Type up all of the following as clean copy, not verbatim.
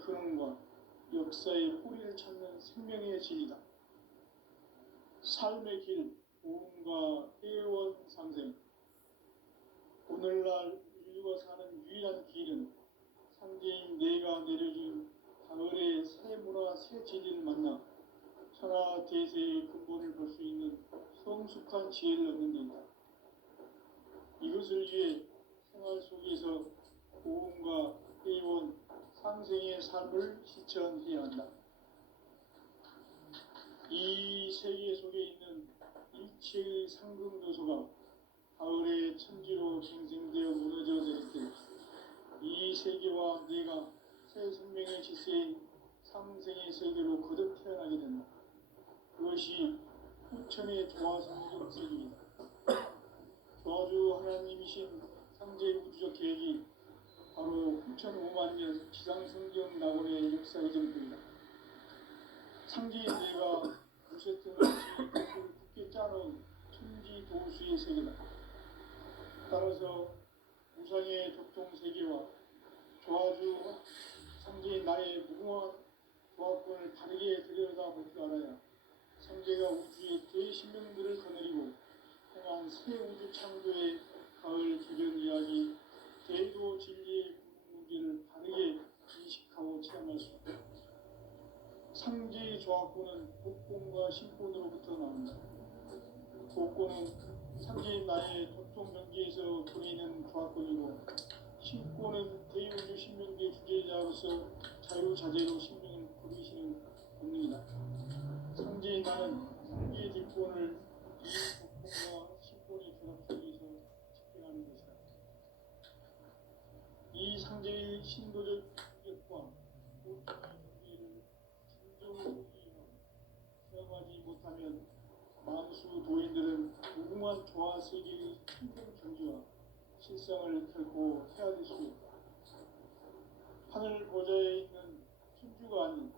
인간의 근원과 역사의 뿌리를 찾는 생명의 진리다. 삶의 길, 보험과 회원 상생. 오늘날 인류가 사는 유일한 길은 상제인 내가 내려준 가을의 새 문화 새 진리를 만나 천하 대세의 근본을 볼 수 있는 성숙한 지혜를 얻는 데 있다. 이것을 위해 생활 속에서 보험과 회원, 상생의 삶을 실천해야 한다. 이 세계 속에 있는 일체의 상금도소가 가을의 천지로 갱생되어 무너져 내릴 때 이 세계와 내가 새 생명의 질서인 상생의 세계로 거듭 태어나게 된다. 그것이 후천의 조화성경 세계이다. 조화주 하나님이신 상제의 우주적 계획이 바로 후천 5만 년 지상성경 낙원의 역사 의정입니다. 상제인 내가 무쇠등 같이 굳게 짜놓은 천지 도수의 세계다. 따라서 우상의 적동 세계와 조화주 상제인 나의 무궁한 조합권을 바르게 들여다볼 줄 알아야 상제가 우주의 대신명들을 거느리고 행한 새 우주 창조의 가을 개변 이야기, 대도 진리의 무게를 바르게 인식하고 체험할 수 있다. 상제의 조합권은 복권과 신권으로부터 나온다. 복권은 상제인 나의 도통 경계에서 보내는 조합권이고, 신권은 대우주 신명계 주제자로서 자유자재로 신명을 부르시는 본능이다. 상제인 나는 상제의 뒷권을 이 복권과 신권의 결합 속에서 집행하는 것이다. 이 상제의 신도적 인격과 보통의 경계를 진정으로 이해하고 체험하지 못하면 만수 도인들은 무궁한 조화 세계의 힘든 경지와 실상을 결코 헤아릴 수 없다. 하늘 보좌에 있는 천주가 아닌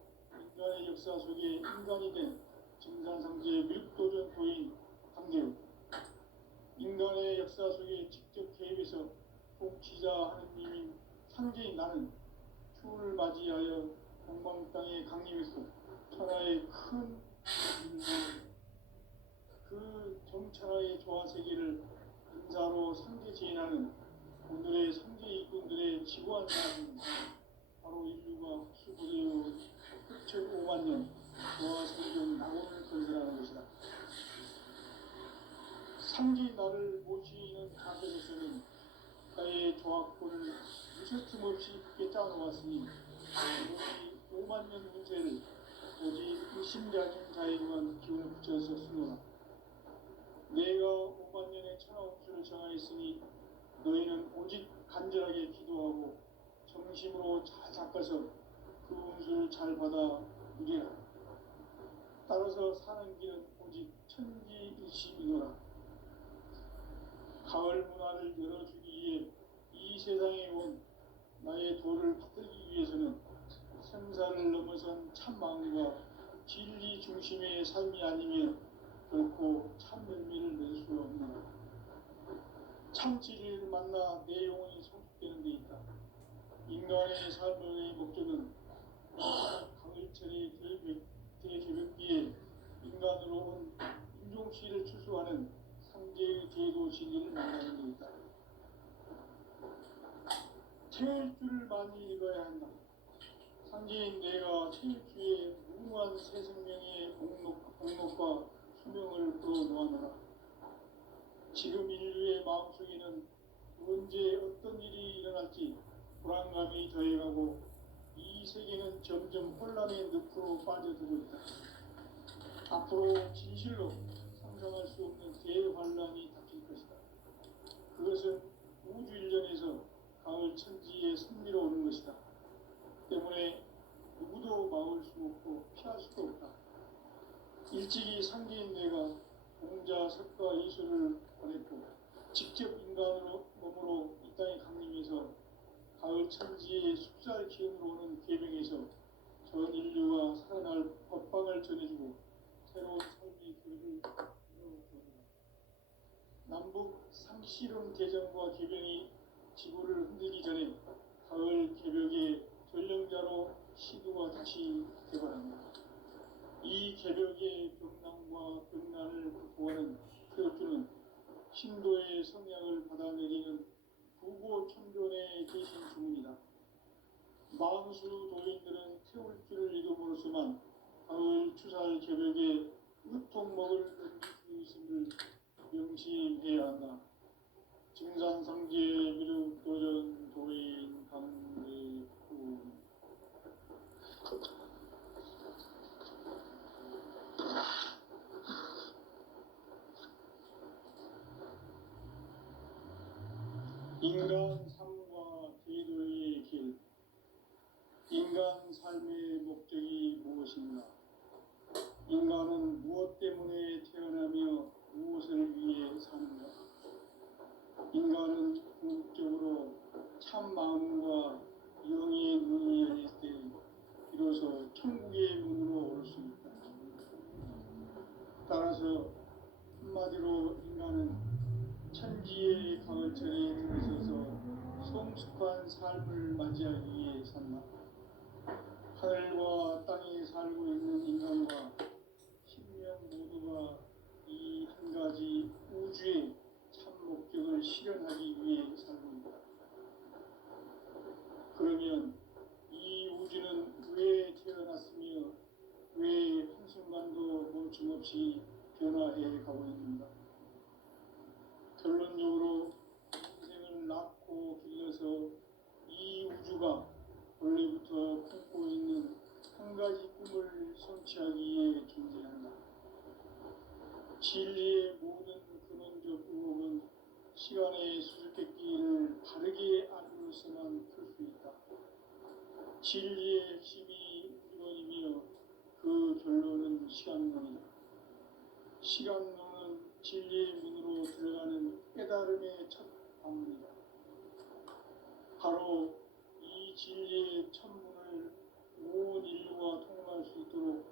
인간의 역사 속에 인간이 된 증산상제의 밀도전 도인 강제우, 인간의 역사 속에 직접 개입해서 통치자 하느님인 상제인 나는 추운을 맞이하여 동방 땅에 강림했고 천하의 큰 그 정천하의 조화 세계를 인사로 상제 지인하는 오늘의 상제 일꾼들의 지구한 나라는 바로 인류가 수고되어 흑천 5만 년 조화 성경 낙원을 건설하는 것이다. 상제인 나를 모시는 자세로서는 나의 조합권을 무쇠틈 없이 굳게 짜놓았으니 오직 5만 년 운세를 오직 의심지 않은 자에게만 기운을 붙여서 쓰노라. 내가 5만 년의 천하 운수를 정하였으니 너희는 오직 간절하게 기도하고 정심으로 잘 닦아서 그 운수를 잘 받아 누리라. 따라서 사는 길은 오직 천지일심이노라. 가을 문화를 열어주기 위해 이 세상에 온 나의 도를 받들기 위해서는 생사를 넘어선 참마음과 진리 중심의 삶이 아니면 결코 참 열매를 낼 수 없노라. 참 진리를 만나 내 영혼이 성숙되는 데 있다. 인간의 삶의 목적은 가을철의 대개벽기에 인간으로 온 인종시를 추수하는 상제의 제도 진리를 만나는 데 있다. 체일주를 많이 읽어야 한다. 상제인 내가 체일주의 무궁한 새 생명의 공록과 수명을 풀어놓아노라. 지금 인류의 마음속에는 언제 어떤 일이 일어날지 불안감이 더해가고 이 세계는 점점 혼란의 늪으로 빠져들고 있다. 앞으로 진실로 상상할 수 없는 대환란이 닥칠 것이다. 그것은 우주 일전에서 가을 천지의 승리로 오는 것이다. 때문에 누구도 막을 수 없고 피할 수도 없다. 일찍이 상제인 내가 공자, 석가, 이수를 보냈고 직접 인간으로 몸으로 이 땅에 강림해서 가을 천지의 숲살 기운으로 오는 계명에서 전 인류가 살아날 법방을 전해주고 새로운 삶의 길을 열어봅니다. 남북 상씨름 대전과 개병이 지구를 흔들기 전에 가을 개벽의 전령자로 신도의 성약을 받아내리는 부고천존에 계신 중입니다. 망수 도인들은 태울 줄을 이름으로서만 가을 추살 개벽에 으통 먹을 음식이 있음을 명심해야 한다. 증산상제 미륵도전 도인 강대구. 인간 삶과 대도의 길. 인간 삶의 목적이 무엇인가? 인간은 무엇 때문에 태어나며 무엇을 위해 사는가? 인간은 궁극적으로 참 마음과 영의 눈이 열릴 때 비로소 천국의 문으로 올 수 있다. 따라서 한마디로 인간은 천지의 가을철에 들어서서 성숙한 삶을 맞이하기 위해 산다. 하늘과 땅에 살고 있는 인간과 신명 모두가 이 한 가지 우주의 참 목적을 실현하기 위해 살고 있다. 그러면 이 우주는 왜 태어났으며 왜 한순간도 멈춤없이 변화해 가고 있는가? 결론적으로 인생을 낳고 길러서 이 우주가 원래부터 품고 있는 한 가지 꿈을 성취하기 위해 존재한다. 진리의 모든 근원적 의혹은 시간의 수수께끼를 바르게 알므로서만 풀 수 있다. 진리의 핵심이 우주론이며 그 결론은 시간론이다. 시간론은 진리의 문으로 들어가는 깨달음의 첫 방문이다. 바로 이 진리의 천문을 온 인류가 통과할 수 있도록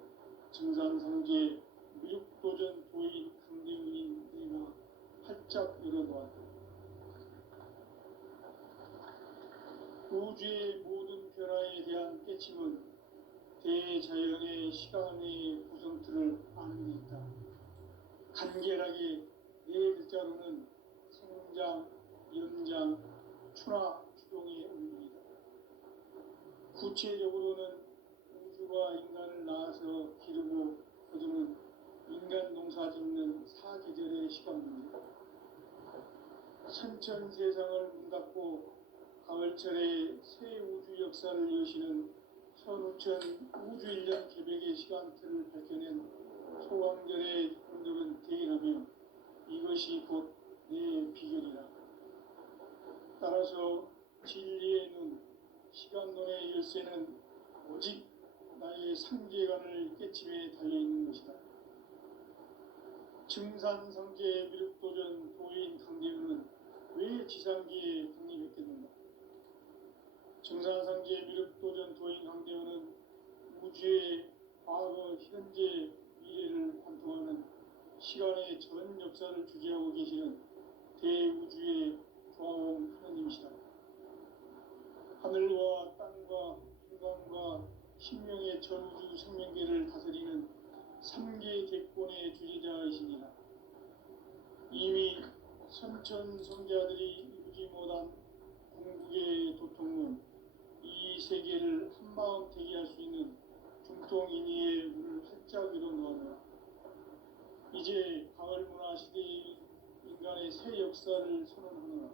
증산상제 미륵도전 도인 강대훈인 내가 활짝 열어놓았다. 우주의 모든 변화에 대한 깨침은 대자연의 시간의 구성틀을 아는 데 있다. 간결하게 네 글자로는 생장, 연장, 추나 추동의 원리이다. 구체적으로는 우주가 인간을 낳아서 기르고 거두는 인간 농사 짓는 사계절의 시간입니다. 선천 세상을 문 닫고 가을철에 새 우주 역사를 여시는 선우천 우주 1년 개벽의 시간틀을 밝혀낸 소왕절의 분들은 대인하며 이것이 곧 내 비결이라. 따라서 진리의 눈, 시간론의 열쇠는 오직 나의 상계관을 깨침에 달려있는 것이다. 증산상제 미륵도전 도인 강대훈은 왜 지상계에 독립했겠는가? 증산상제 미륵도전 도인 강대훈은 우주의 과거, 현재, 미래를 관통하는 시간의 전 역사를 주재하고 계시는 대우주의 조화원 하느님이시다. 하늘과 땅과 인간과 신명의 전우주 생명계를 다스리는 3계 대권의 주재자이시니라. 이미 선천 성자들이 이루지 못한 궁극의 도통론, 이 세계를 한마음 되게 할 수 있는 중통인의의 문을 활짝 열어놓았노라. 이제 가을 문화 시대의 인간의 새 역사를 선언하노라.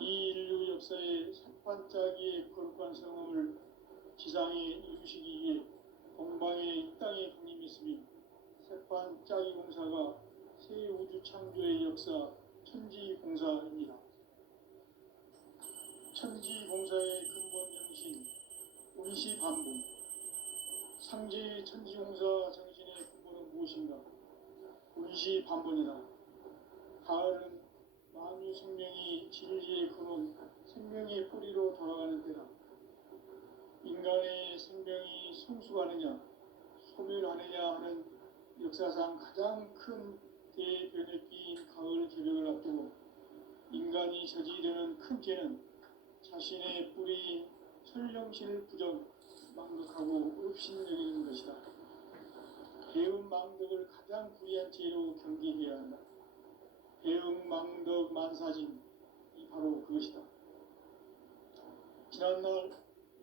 이 인류 역사의 셋반짜기의 거룩한 성험을 지상에 이루시기 위해 동방의 이 땅에 강림했으며 셋반짜기 공사가 새 우주 창조의 역사 천지공사입니다. 천지공사의 근본 정신 운시반분. 상제의 천지공사 정신의 근본은 무엇인가? 운시반분이다. 가을은 만유 생명이 진리의 근원, 생명의 뿌리로 돌아가는 때다. 인간의 생명이 성숙하느냐, 소멸하느냐 하는 역사상 가장 큰 대변혁기인 가을 개벽을 앞두고 인간이 저지르는 큰 죄는 자신의 뿌리인 설령신을 부정, 망극하고 업신여기는 것이다. 배운 망덕을 가장 불의한 죄로 경계해야 한다. 대응망덕 만사진 이 바로 그것이다. 지난날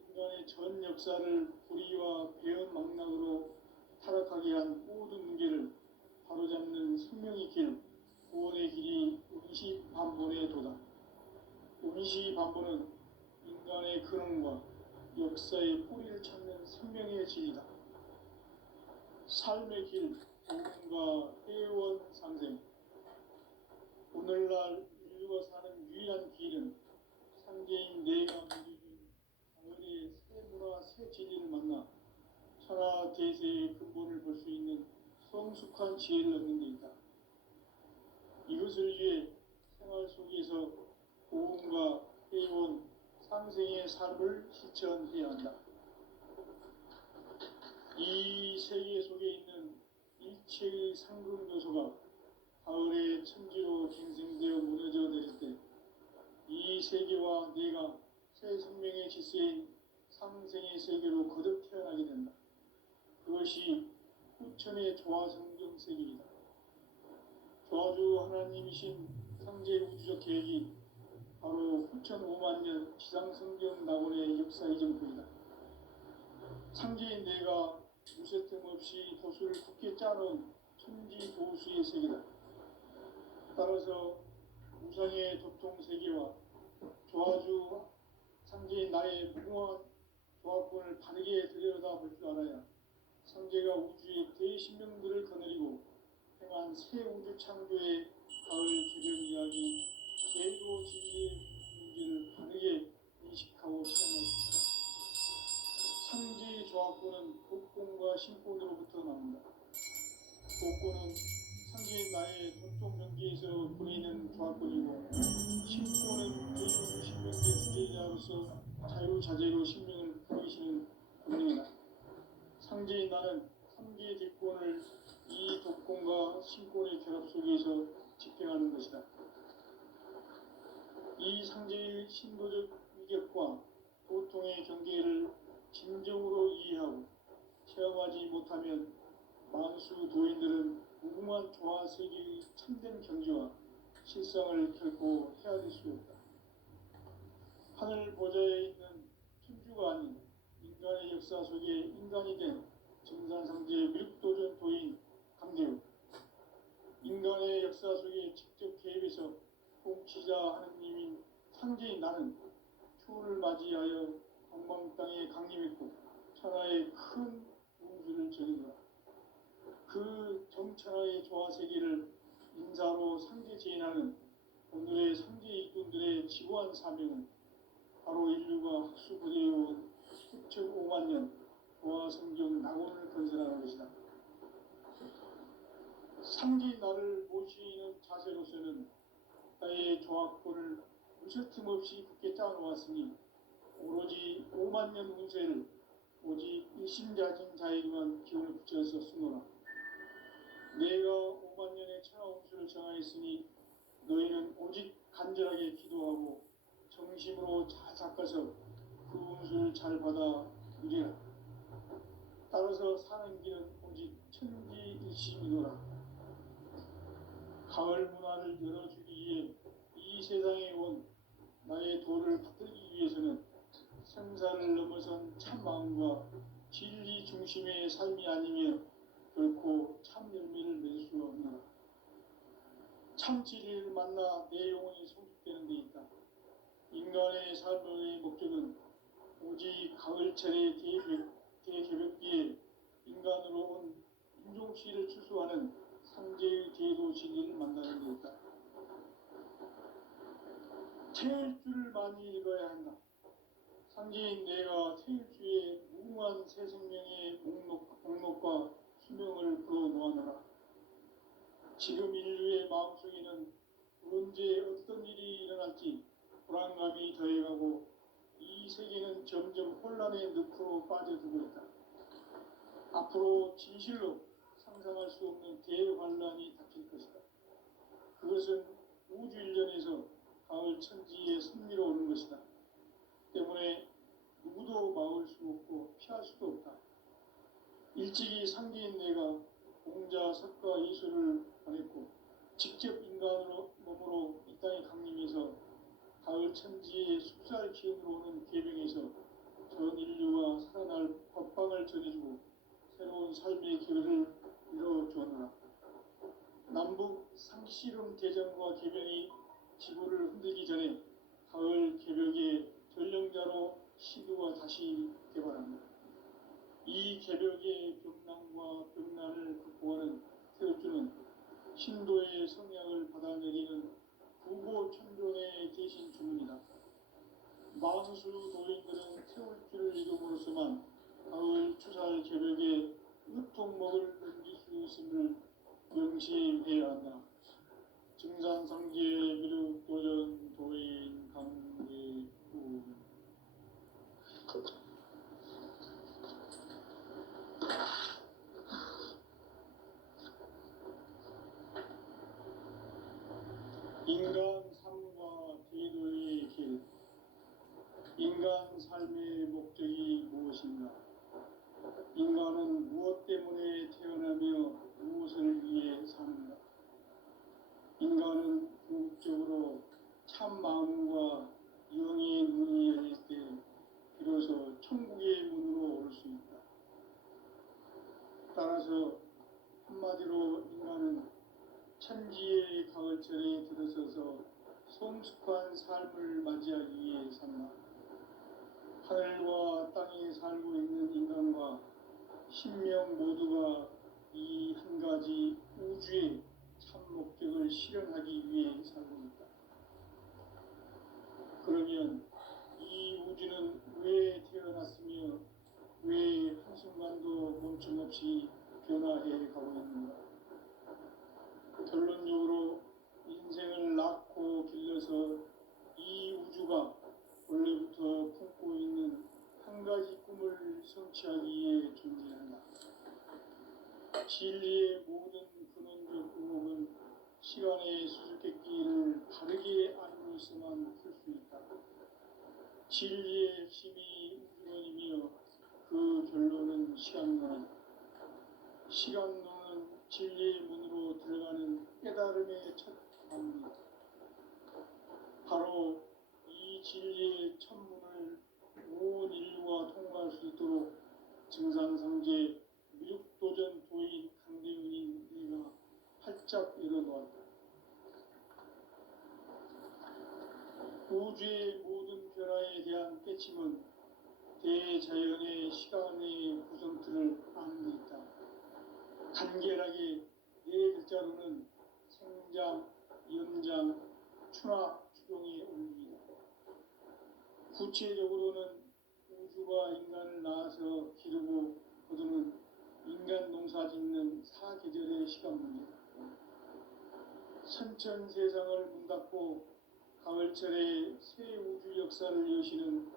인간의 전 역사를 불의와 배은망락으로 타락하게 한 모든 문제를 바로잡는 생명의 길, 구원의 길이 운시반본의 도다. 운시반본은 인간의 근원과 역사의 뿌리를 찾는 생명의 진리다. 삶의 길, 복음과 회원 상생. 오늘날 인류가 사는 유일한 길은 상제인 내가 누리는 가을의 새 문화, 새 진리를 만나 천하 대세의 근본을 볼 수 있는 성숙한 지혜를 얻는 데 있다. 이것을 위해 생활 속에서 복음과 회원 상생의 삶을 실천해야 한다. 이 세계 속에 있는 일체의 상금 요소가 가을의 천지로 갱생되어 무너져 내릴 때 이 세계와 내가 새 생명의 질서인 상생의 세계로 거듭 태어나게 된다. 그것이 후천의 조화성경 세계이다. 조화주 하나님이신 상제 우주적 계획이 바로 후천 5만 년 지상성경 낙원의 역사 이전부이다. 상제인 내가 무쇠틈 없이 도수를 굳게 짜놓은 천지 도수의 세계다. 따라서 우상의 도통 세계와 조화주 상제인 나의 무궁한 조합권을 바르게 들여다볼 줄 알아야 상제가 우주의 대신명들을 거느리고 행한 새 우주 창조의 가을 개변 이야기, 제도 진리의 문제를 바르게 인식하고 실행할 수 있다. 상제의 조합권은 복권과 신권으로부터 나온다. 복권은 상제인 나의 도통 경계에서 보이는 조합권이고, 신권은 대우주 신명의 주제자로서 자유자재로 신명을 부리시는 권능이다. 상제인 나는 3개의 뒷권을 이 독권과 신권의 결합 속에서 집행하는 것이다. 이 상제의 신도적 위격과 도통의 경계를 진정으로 이해하고 체험하지 못하면 만수 도인들은 무궁한 조화 세계의 참된 경지와 실상을 결코 헤아릴 수 없다. 하늘 보좌에 있는 천주가 아닌 인간의 역사 속에 인간이 된 증산상제 밀도전 도인 강대우, 인간의 역사 속에 직접 개입해서 통치자 하느님인 상제인 나는 초를 맞이하여 동방 땅에 강림했고 천하의 큰 운수를 전했노라. 그 정천하의 조화세계를 인사로 상제 제인하는 오늘의 상제 일꾼들의 지고한 사명은 바로 인류가 학수부대해온 수천 5만 년 조화성경 낙원을 건설하는 것이다. 상제인 나를 모시는 자세로서는 나의 조합권을 무쇠틈 없이 굳게 짜놓았으니 오로지 5만 년 운세를 오직 일심자진 자에게만 기운을 붙여서 쓰노라. 내가 5만 년의 천하 운수를 정하였으니 너희는 오직 간절하게 기도하고 정심으로 잘 닦아서 그 운수를 잘 받아 누리라. 따라서 사는 길은 오직 천지일심이노라. 가을 문화를 열어주기 위해 이 세상에 온 나의 도를 받들기 위해서는 생사를 넘어선 참 마음과 진리 중심의 삶이 아니면 결코 참 열매를 맺을 수 없노라. 참 진리를 만나 내 영혼이 성숙되는 데 있다. 인간의 삶의 목적은 오직 가을철의 대개벽기에 인간으로 온 인종시를 추수하는 상제의 제도 진리를 만나는 데 있다. 태일주를 많이 읽어야 한다. 상제인 내가 태일주의 무궁한 새 생명의 목록과 수명을 불어놓아노라. 지금 인류의 마음속에는 언제 어떤 일이 일어날지 불안감이 더해가고 이 세계는 점점 혼란의 늪으로 빠져들고 있다. 앞으로 진실로 상상할 수 없는 대환란이 닥칠 것이다. 그것은 우주 일련에서 가을 천지에 선미로 오는 것이다. 때문에 누구도 막을 수 없고 피할 수도 없다. 일찍이 상제인 내가 공자, 석가, 이수를 보냈고 직접 인간으로 몸으로 이 땅에 강림해서 가을 천지의 숲살 기운으로 오는 계병에서 전 인류가 살아날 법방을 전해주고 새로운 삶의 기회를 이뤄주었노라. 남북 상씨름 대전과 계병이 지구를 흔들기 전에 가을 개벽의 전령자로 시드가 다시 개발합니다. 이 개벽의 병난과 병난을 극복하는 태극주는 신도의 성약을 받아내리는 구보천존의 대신 주문이다. 만수 도인들은 태울주를 이름으로서만 가을 추살 개벽의 으통목을 넘길 수 있음을 명시해야 한다. 증산상계 미륵도전 도인 강대우. 인간 삶과 대도의 길. 인간 삶의 목적이 무엇인가? 인간은 무엇 때문에 태어나며 무엇을 위해 사는가? 인간은 궁극적으로 참 마음과 영의 문이 열릴 때 비로소 천국의 문으로 올 수 있다. 따라서 한마디로 인간은 천지의 가을철에 들어서서 성숙한 삶을 맞이하기 위해 산다. 하늘과 땅에 살고 있는 인간과 신명 모두가 이 한 가지 우주의 참 목적을 실현하기 위해 살고 있다. 그러면 이 우주는 왜 태어났으며 왜 한순간도 멈춤없이 변화해 가고 있는가? 결론적으로 인생을 낳고 길러서 이 우주가 원래부터 품고 있는 한 가지 꿈을 성취하기 위해 존재한다. 진리의 모든 근원적 의혹은 시간의 수수께끼를 바르게 알고 있어만 풀 수 있다. 진리의 핵심이 우주론이며 그 결론은 시간론이다. 시간론은 진리의 문으로 들어가는 깨달음의 첫 방문이다. 바로 이 진리의 첫 문을 온 인류가 통과할 수 있도록 증산상제 미륵도전 도인 강대훈인 내가 활짝 열어놓았다. 우주의 모든 변화에 대한 깨침은 대자연의 시간의 구성틀을 아는 데 있다. 간결하게 네 글자로는 생장, 연장, 추락, 추동의 원리이다. 구체적으로는 우주가 인간을 낳아서 기르고 거두는 인간 농사 짓는 사계절의 시간 문제다. 선천 세상을 문 닫고 가을철에 새 우주 역사를 여시는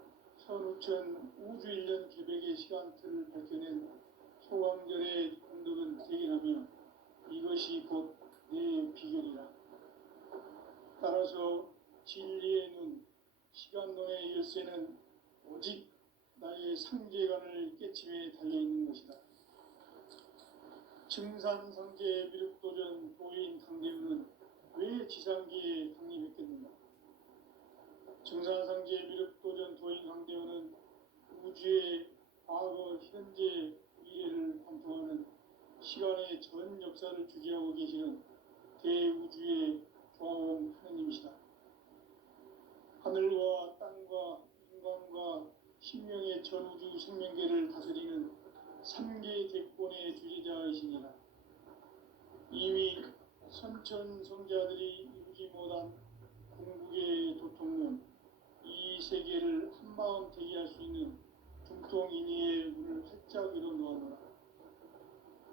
선우천 우주 1년 개백의 시간틀을 밝혀낸 소강절의 공덕은 대견하며 이것이 곧 내 비결이라. 따라서 진리의 눈, 시간론의 열쇠는 오직 나의 상계관을 깨침에 달려있는 것이다. 증산상계 미륵도전 도인 강대훈은 왜 지상계에 강림했겠는가? 증산상계 미륵도전 도인 강대훈은 우주의 과거, 현재, 미래를 관통하는 시간의 전 역사를 주재하고 계시는 대우주의 조화원 하느님이시다. 하늘과 땅과 인간과 신명의 전우주 생명계를 다스리는 3개 대권의 주재자이시니라. 이미 선천성자들이 이루지 못한 궁극의 도통론, 이 세계를 한마음 되게 할 수 있는 중통인의의 문을 활짝 열어놓아노라.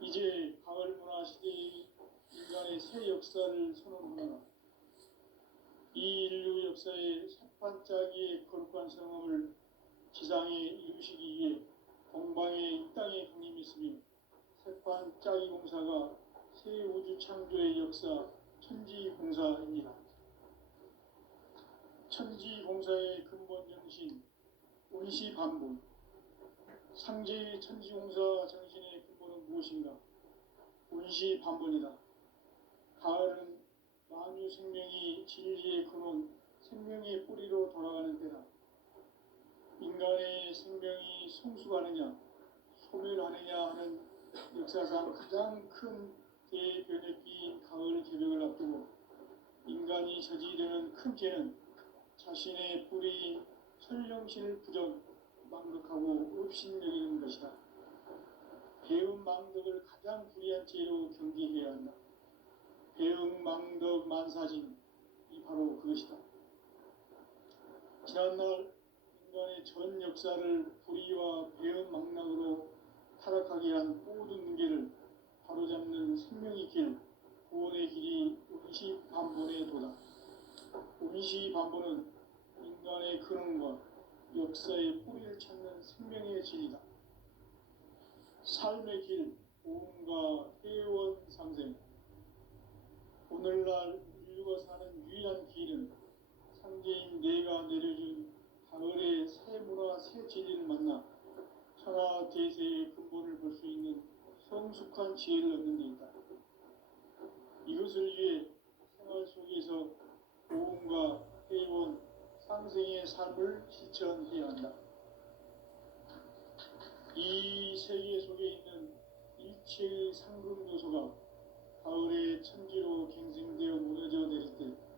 이제 가을 문화 시대의 인간의 새 역사를 선언하노라. 이 인류 역사의 첫 반짝이의 거룩한 성함을 지상에 이루시기 위해 동방의 이 땅에 강림했으며 새반짝이 공사가 새 우주 창조의 역사 천지공사입니다. 천지공사의 근본 정신 운시반본. 상제의 천지공사 정신의 근본은 무엇인가? 운시반본이다. 가을은 만유 생명이 진리의 근원, 생명의 뿌리로 돌아가는 때다. 인간의 생명이 성숙하느냐, 소멸하느냐 하는 역사상 가장 큰 대변혁기인 가을 개벽을 앞두고 인간이 저지르는 큰 죄는 자신의 뿌리인 설령신을 부정, 망덕하고 업신여기는 것이다. 배음 망덕을 가장 불의한 죄로 경계해야 한다. 배음 망덕 만사진이 바로 그것이다. 지난날 인간의 전 역사를 불의와 배음 망락으로 타락하게 한 모든 문제를 바로잡는 생명의 길, 구원의 길이 운시반본의 도다. 운시반본은 인간의 근원과 역사의 뿌리를 찾는 생명의 진리다. 삶의 길, 보험과 회원 상생. 오늘날 인류가 사는 유일한 길은 상제인 내가 내려준 가을의 새 문화, 새 진리를 만나 천하 대세의 근본을 볼 수 있는 성숙한 지혜를 얻는 데 있다. 이것을 위해 생활 속에서 보험과 회원, 상생의 삶을 실천해야 한다. 이 세계 속에 있는 일체의 상금 요소가 가을의 천지로 갱생되어 무너져 내릴 때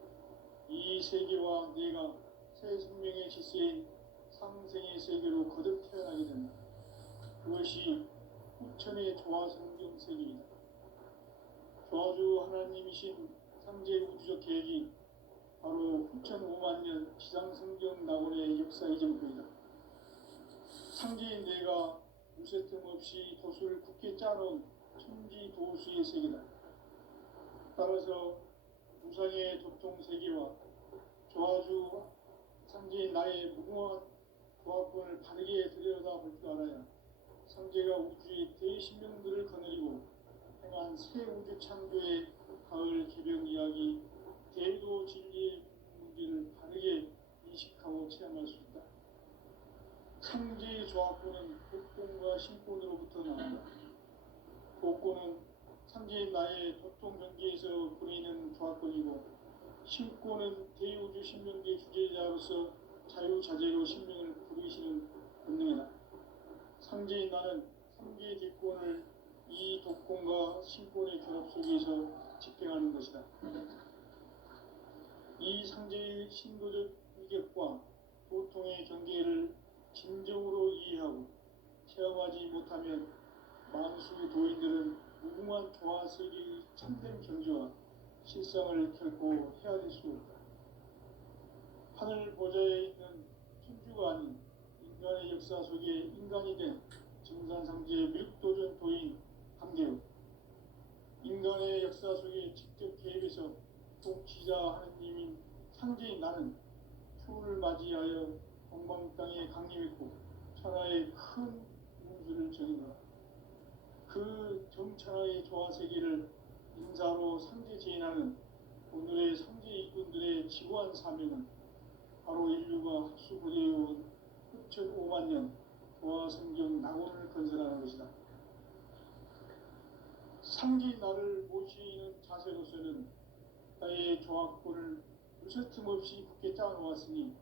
이 세계와 내가 새 생명의 질서인 상생의 세계로 거듭 태어나게 된다. 그것이 후천의 조화성경 세계이다. 조화주 하나님이신 상제 우주적 계획이 바로 후천 5만 년 지상성경 낙원의 역사 이정표이다. 상제인 내가 무쇠 틈 없이 도수를 굳게 짜놓은 천지 도수의 세계다. 따라서 무상의 도통 세계와 조화주 상제인 나의 무궁한 조화권을 바르게 들여다볼 줄 알아야 상제가 우주의 대신명들을 거느리고 행한 새 우주 창조의 가을 개벽 이야기, 대도 진리의 문제를 바르게 인식하고 체험할 수 있다. 상제의 조화권은 복권과 신권으로부터 나온다. 복권은 상제인 나의 도통 경계에서 부리는 조화권이고, 신권은 대우주 신명계 주제자로서 자유자재로 신명을 부르시는 본능이다. 상제인 나는 상계의 대권을 이 독권과 신권의 결합 속에서 집행하는 것이다. 이 상제의 신도적 위격과 도통의 경계를 진정으로 이해하고 체험하지 못하면 만수 도인들은 무궁한 조화세계의 참된 경지와 실상을 결코 헤아릴 수 없다. 하늘 보좌에 있는 천주가 아닌 인간의 역사 속에 인간이 된 증산상제의 밀도전 도인 함대우, 인간의 역사 속에 직접 개입해서 통치자 하느님인 상제인 나는 추운을 맞이하여 동방 땅에 강림했고 천하의 큰 운수를 정의노라. 그 정천하의 조화세계를 인사로 상제 제인하는 오늘의 상제 일꾼들의 지구한 사명은 바로 인류가 합수부대해온 후천 5만 년 조화성경 낙원을 건설하는 것이다. 상제인 나를 모시는 자세로서는 나의 조화권을 무쇠틈 없이 굳게 짜놓았으니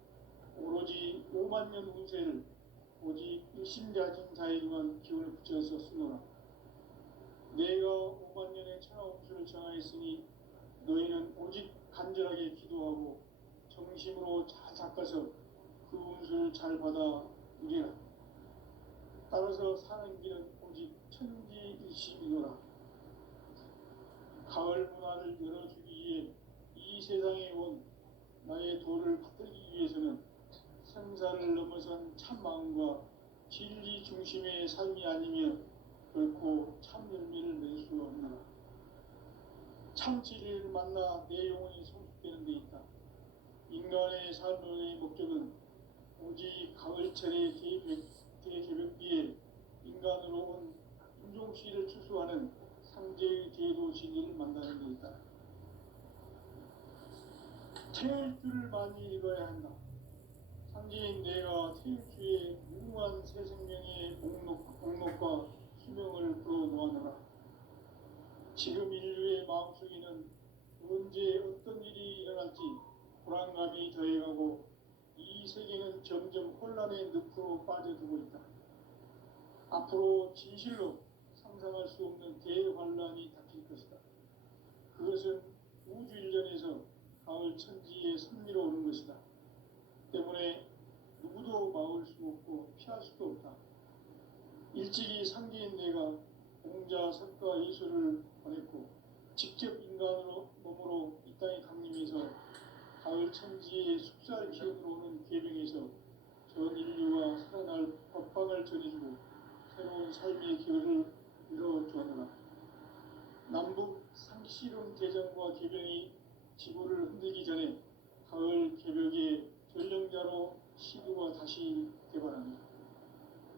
오로지 5만 년 운세를 오직 일심자진 자에게만 기운을 붙여서 쓰노라. 내가 5만 년의 천하 운수를 정하였으니 너희는 오직 간절하게 기도하고 정심으로 잘 닦아서 그 운수를 잘 받아 누리라. 따라서 사는 길은 오직 천지일심이노라. 가을 문화를 열어주기 위해 이 세상에 온 나의 도를 받들기 위해서는 생사를 넘어선 참 마음과 진리 중심의 삶이 아니면 결코 참 열매를 낼 수 없노라. 참 진리를 만나 내 영혼이 성숙되는 데 있다. 인간의 삶의 목적은 오직 가을철의 대개벽비에 인간으로 온 인종시를 추수하는 상제의 제도 진리를 만나는 데 있다. 태일주를 많이 읽어야 한다. 상제인 내가 태일주의 무궁한 새 생명의 목록과 수명을 불어놓아노라. 지금 인류의 마음속에는 언제 어떤 일이 일어날지 불안감이 더해가고 이 세계는 점점 혼란의 늪으로 빠져들고 있다. 앞으로 진실로 상상할 수 없는 대환란이 닥칠 것이다. 그것은 우주 일련에서 가을 천지의 섭리로 오는 것이다. 때문에 누구도 막을 수 없고 피할 수도 없다. 일찍이 상계인 내가 공자, 석가, 예수를 보냈고 직접 인간으로 몸으로 이 땅에 강림해서 가을 천지의 숲살 기운으로 오는 계명에서 전 인류가 살아날 법방을 전해주고 새로운 삶의 기회를 이뤄주었노라. 남북 상씨름 대전과 계병이 지구를 흔들기 전에 가을 개벽의 전령자로 시구가 다시 개발합니다.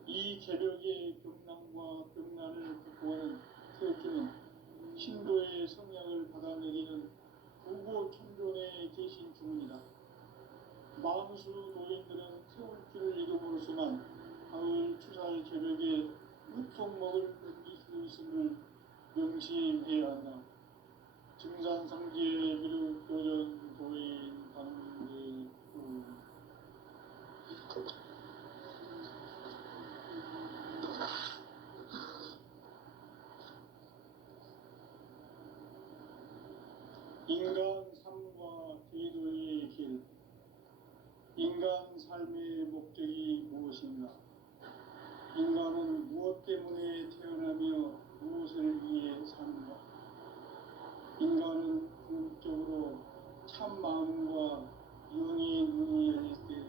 이 개벽의 병난과 병난을 극복하는 태극기는 신도의 성향을 받아내리는 부고 천존의 대신 주문이다. 망수 노인들은 태울기를 이름으로서만 가을 추살 개벽의 유통목을 넘길 수 있음을 명심해야 한다. 증산상지의 비록 교전 도인 관계 인간 삶과 기도의 길. 인간 삶의 목적이 무엇인가? 인간은 무엇 때문에 태어나며 무엇을 위해 사는가? 인간은 궁극적으로 참 마음과 영의 눈이 열릴 때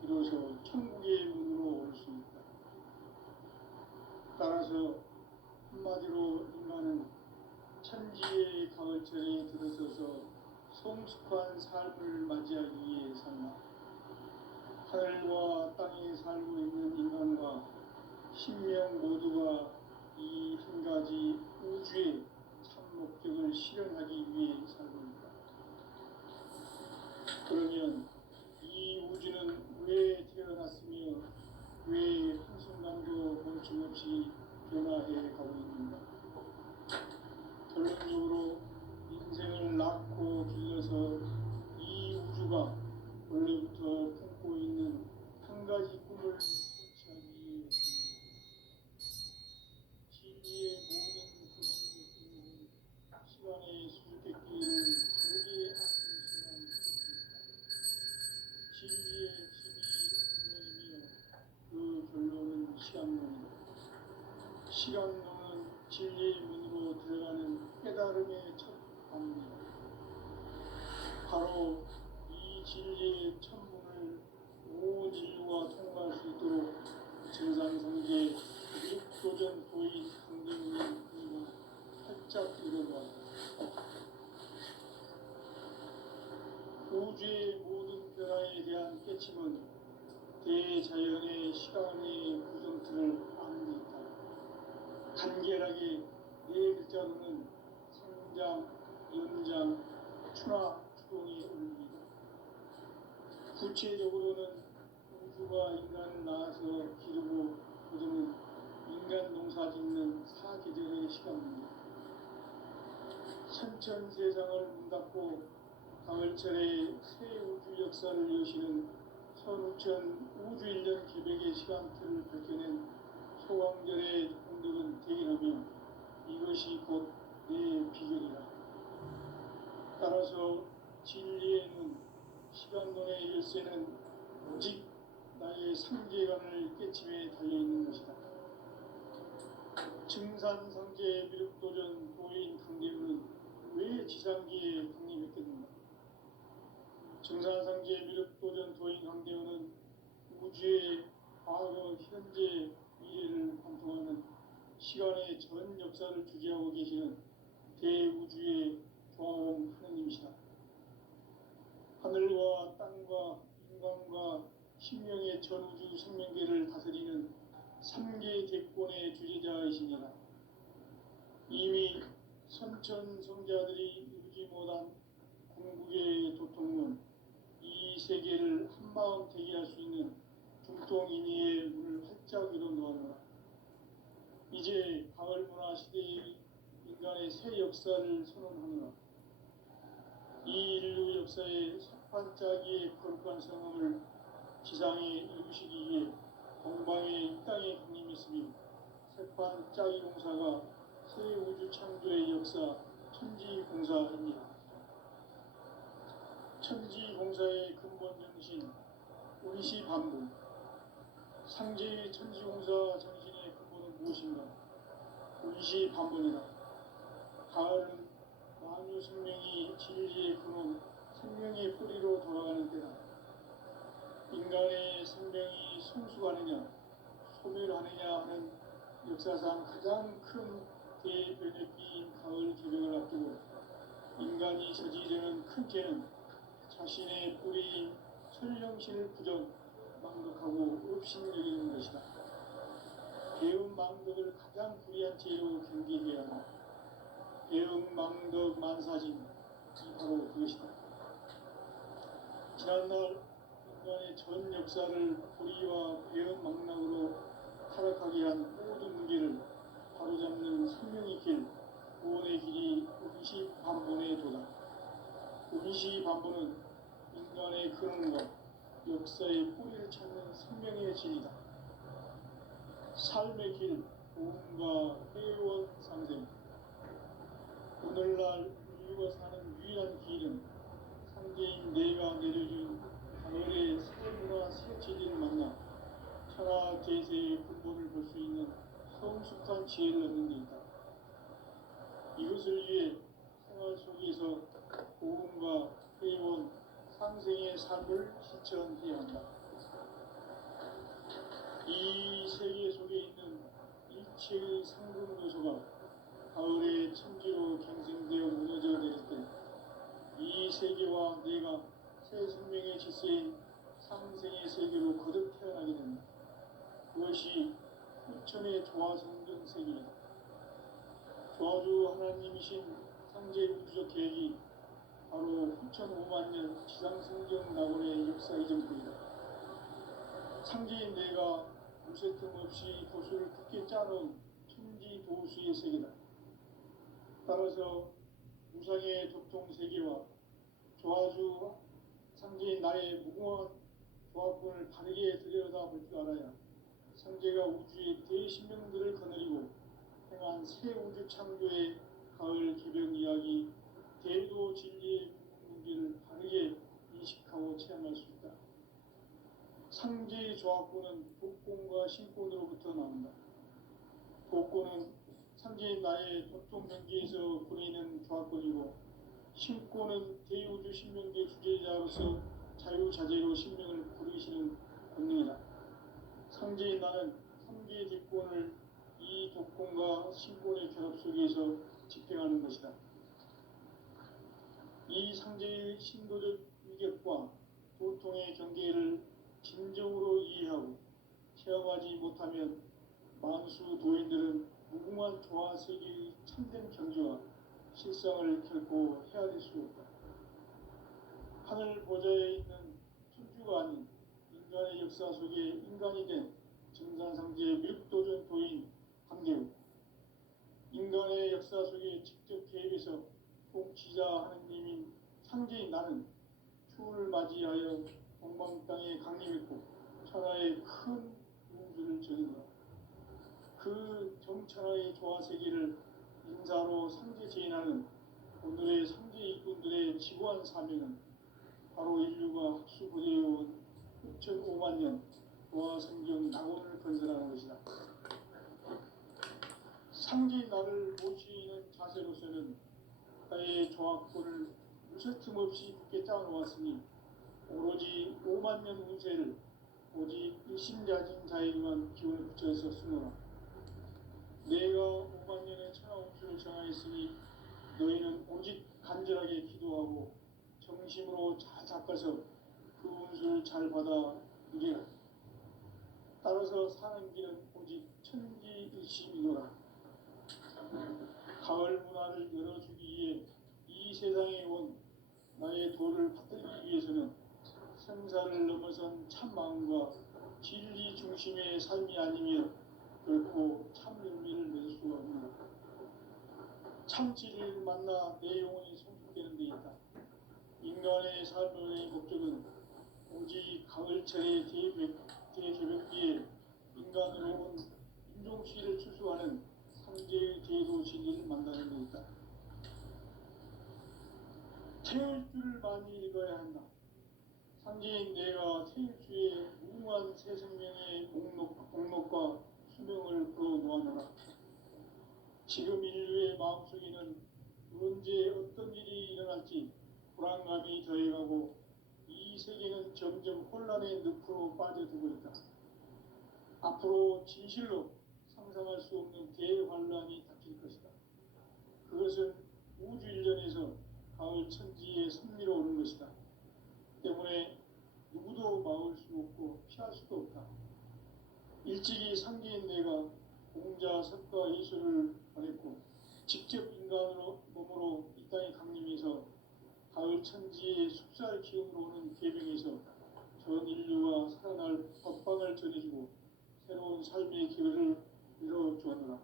비로소 천국의 문으로 올 수 있다. 따라서 한마디로 인간은 천지의 가을철에 들어서서 성숙한 삶을 맞이하기 위해 산다. 하늘과 땅에 살고 있는 인간과 신명 모두가 이 한 가지 우주의 참 목적을 실현하기 위해 살고 있다. 그러면 이 우주는 왜 태어났으며 왜 한순간도 멈춤없이 변화해 가고 있는가? 결론적으로 인생을 낳고 길러서 이 우주가 원래부터 품고 있는 한 가지 꿈을 성취하기 위해 진리의 모든 그런 시간의 수수께끼를 다르게 아끼는 진리의 힘이 근원이며 그 결론은 시간론이다. 시간론은 진리의 문으로 들어가는 깨달음의 첫 방문이다. 바로 이 진리의 천문을 온 인류가 통과할 수 있도록 증산성계 육도전 도인 강림의 의가 활짝 일어나다. 우주의 모든 변화에 대한 깨침은 대자연의 시간의 구정틀을 아는 데 있다. 간결하게 네 글자로는 성장, 연장, 추나, 추동이 올립니다. 구체적으로는 우주가 인간을 낳아서 기르고 거두는 인간 농사 짓는 사계절의 시간입니다. 천천 세상을 문 닫고 가을철에 새 우주 역사를 여시는 선우천 우주 일년 개벽의 시간틀을 밝혀낸 소강절의 공덕은 대견하며 이것이 곧 내 비결이라. 따라서 진리의 눈, 시간론의 열쇠는 오직 나의 상계관을 깨침에 달려있는 것이다. 증산상계 미륵도전 도인 강대우는 왜 지상기에 강림했겠는가? 증산상계 미륵도전 도인 강대우는 우주의 과거, 현재, 미래를 관통하는 시간의 전 역사를 주재하고 계시는 대우주의 조화원 하느님이시다. 하늘과 땅과 인간과 신명의 전우주 생명계를 다스리는 삼계 대권의 주재자이시니라. 이미 선천성자들이 이루지 못한 궁극의 도통은 이 세계를 한마음 되게 할 수 있는 중통인의의 문을 활짝 열어놓았노라. 이제 가을 문화 시대의 인간의 새 역사를 선언하노라. 이 인류 역사의 석판짜기의 거룩한 성음을 지상에 이루시기 위해 동방의 이 땅에 강림했으며 석판짜기 공사가 새 우주 창조의 역사 천지공사입니다. 천지공사의 근본 정신 운시반복. 상제의 천지공사 정신의 근본은 무엇인가? 운시반복이다. 가을은 만유 생명이 진리의 근원, 생명의 뿌리로 돌아가는 때다. 인간의 생명이 성숙하느냐, 소멸하느냐 하는 역사상 가장 큰 대변혁기인 가을 개벽을 앞두고 인간이 저지르는 큰 죄는 자신의 뿌리인 천령신을 부정, 망덕하고 업신여기는 것이다. 배은망덕을 가장 불의한 죄로 경계해야 한다. 배은망덕 만사진이 바로 그것이다. 지난날 인간의 전 역사를 불의와 배은망락으로 타락하게 한 모든 문제를 바로잡는 생명의 길, 구원의 길이 운시반본의 도다. 운시반본은 인간의 근원과 역사의 뿌리를 찾는 생명의 진리다. 삶의 길, 도움과 회원 상생. 오늘날 인류가 사는 유일한 길은 상제인 내가 내려준 가을의 새 문화 새 진리를 만나 천하 제세의 근본을 볼 수 있는 성숙한 지혜를 얻는 데 있다. 이것을 위해 생활 속에서 도움과 회원, 상생의 삶을 실천해야 한다. 이 세계 속에 있는 일체의 상금 요소가 가을의 천지로 갱생되어 무너져 내릴 때 이 세계와 내가 새 생명의 질서인 상생의 세계로 거듭 태어나게 된다. 그것이 후천의 조화성경 세계이다. 조화주 하나님이신 상제 우주적 계획이 바로 후천 5만 년 지상성경 낙원의 역사 이전부이다. 상제인 내가 무쇠 틈 없이 도수를 굳게 짜놓은 천지 도수의 세계다. 따라서 무상의 도통 세계와 조화주 상제인 나의 무궁한 조합권을 바르게 들여다볼 줄 알아야 상제가 우주의 대신명들을 거느리고 행한 새 우주 창조의 가을 개벽 이야기 대도 진리의 문제를 바르게 인식하고 체험할 수 있다. 상제의 조합권은 복권과 신권으로부터 나온다. 복권은 상제인 나의 도통 경계에서 보내는 조합권이고 신권은 대우주 신명계 주제자로서 자유자재로 신명을 부르시는 권능이다. 상제인 나는 3개의 뒷권을 이 독권과 신권의 결합 속에서 집행하는 것이다. 이 상제의 신도적 위격과 도통의 경계를 진정으로 이해하고 체험하지 못하면 만수 도인들은 무궁한 조화세계의 참된 경지와 실상을 결코 헤아릴 수 없다. 하늘 보좌에 있는 천주가 아닌 인간의 역사 속에 인간이 된 증산상제의 밀도전 도인 강대우, 인간의 역사 속에 직접 개입해서 통치자 하느님인 상제인 나는 추운을 맞이하여 동방 땅에 강림했고 천하의 큰 운수를 전했다. 그 정천하의 조화세계를 인사로 상제 제인하는 오늘의 상제 일꾼들의 지고한 사명은 바로 인류가 학수부대해온 6,5만 년 조화성경 낙원을 건설하는 것이다. 상제인 나를 모시는 자세로서는 나의 조합권을 무쇠 틈 없이 굳게 짜놓았으니 오로지 5만 년 운세를 오직 일심자진 자에게만 기운을 붙여서 쓰노라. 내가 5만 년의 천하 운수를 정하였으니 너희는 오직 간절하게 기도하고 정심으로 잘 닦아서 그 운수를 잘 받아 누리라. 따라서 사는 길은 오직 천지일심이노라. 가을 문화를 열어주기 위해 이 세상에 온 나의 도를 받들기 위해서는 생사를 넘어선 참 마음과 진리 중심의 삶이 아니면 결코 참 열매를 맺을 수가 없노라. 참 진리를 만나 내 영혼이 성숙되는 데 있다. 인간의 삶의 목적은 오직 가을철의 대개벽기에 인간으로 온 인종씨를 추수하는 상제의 제도 진리를 만나는 것이다. 태울 줄을 많이 읽어야 한다. 상제인 내가 태일주의 무궁한 새 생명의 목록과 수명을 풀어놓아노라. 지금 인류의 마음속에는 언제 어떤 일이 일어날지 불안감이 더해가고 이 세계는 점점 혼란의 늪으로 빠져들고 있다. 앞으로 진실로 상상할 수 없는 대환란이 닥칠 것이다. 그것은 우주 일련에서 가을 천지의 섭리로 오는 것이다. 때문에 누구도 막을 수 없고 피할 수도 없다. 일찍이 상계인 내가 공자 석가 예수를 보냈고 직접 인간으로 몸으로 이 땅에 강림해서 가을 천지의 숲살 기운으로 오는 계명에서 전 인류가 살아날 법방을 전해주고 새로운 삶의 기회를 열어주었노라.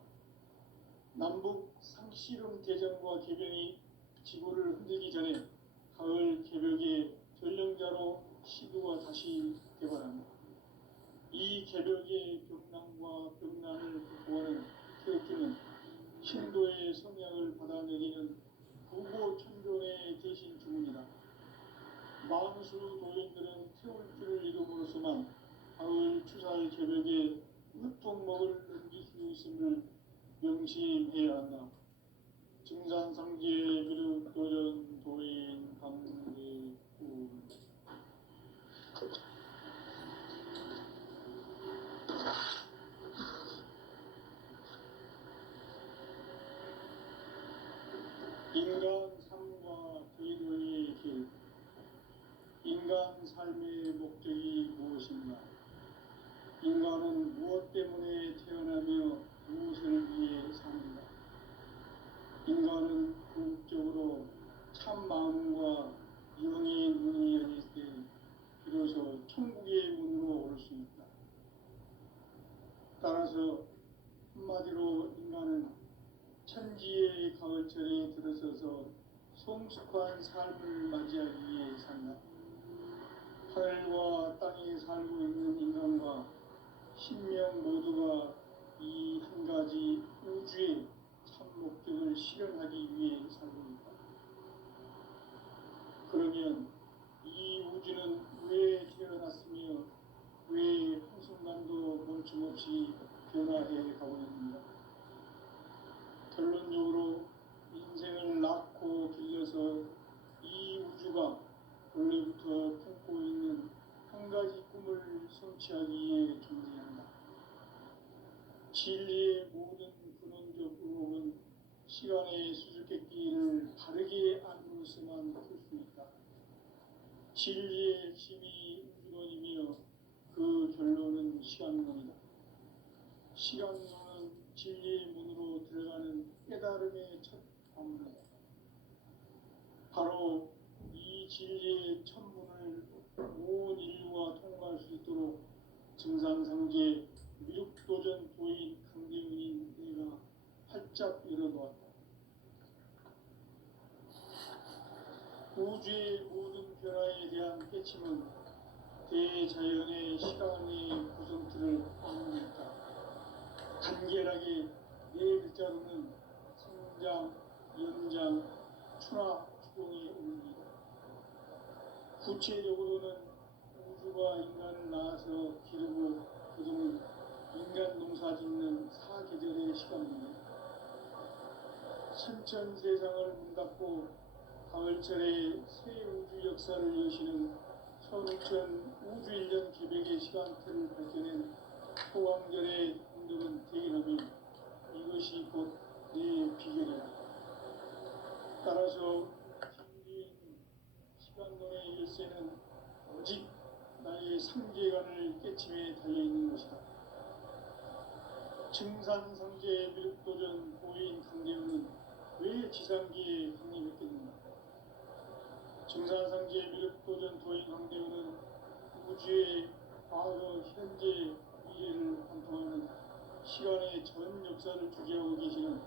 남북 상씨름 대전과 계명이 지구를 흔들기 전에 가을 개벽의 전령자로 시도가 다시 개발합니다. 이 개벽의 병난과 병난을 극복하는 태극기는 신도의 성향을 받아내리는 부고천존의 대신 주문이다. 만수 도인들은 태울 줄을 이름으로서만 가을 추살 개벽에 으통목을 넘길 수 있음을 명심해야 한다. 증산상제 미륵도전 도인 강대군 인간 삶과 계도의 길. 인간 삶의 목적이 무엇인가? 인간은 무엇 때문에 태어나며 무엇을 위해 사는가? 인간은 궁극적으로 참 마음과 영의 문이 열릴 때 비로소 천국의 문으로 올 수 있다. 따라서 한마디로 인간은 천지의 가을철에 들어서서 성숙한 삶을 맞이하기 위해 산다. 하늘과 땅에 살고 있는 인간과 신명 모두가 이 한 가지 우주의 참 목적을 실현하기 위해 살고 있다. 그러면 이 우주는 왜 태어났으며 왜 한순간도 멈춤없이 변화해 가고 있는가? 결론적으로 인생을 낳고 길러서 이 우주가 원래부터 품고 있는 한 가지 꿈을 성취하기 위해 존재한다. 진리의 모든 근원적 의혹은 시간의 수수께끼를 바르게 안으로서만 풀 수 있다. 진리의 핵심이 우주론이며 그 결론은 시간론이다. 시간론은 진리의 문으로 들어가는 깨달음의 첫 관문이다. 바로 이 진리의 천문을 온 인류가 통과할 수 있도록 증산상제 미륵도전 도인 강대훈인 내가 활짝 열어놓았다. 우주의 모든 변화에 대한 깨침은 대자연의 시간의 구성틀을 확인했다. 간결하게 네 글자로는 성장, 연장, 추나, 추동의 의미다. 구체적으로는 우주가 인간을 낳아서 기르고 그동안 인간 농사 짓는 사계절의 시간입니다. 천천 세상을 문닫고 가을철에 새 우주 역사를 여시는 선우천 우주일년 개벽의 시간틀을 밝혀낸 소강절의 공덕은 대인하며 이것이 곧 내 비결이다. 따라서 진리인 시간론의 열쇠는 오직 나의 상계관을 깨침에 달려있는 것이다. 증산상제 미륵도전 고인 강대훈은 왜 지상기에 강림했겠는가? 증산상제 미륵도전 도인 강대훈은 우주의 과거, 현재, 미래를 관통하는 시간의 전 역사를 주재하고 계시는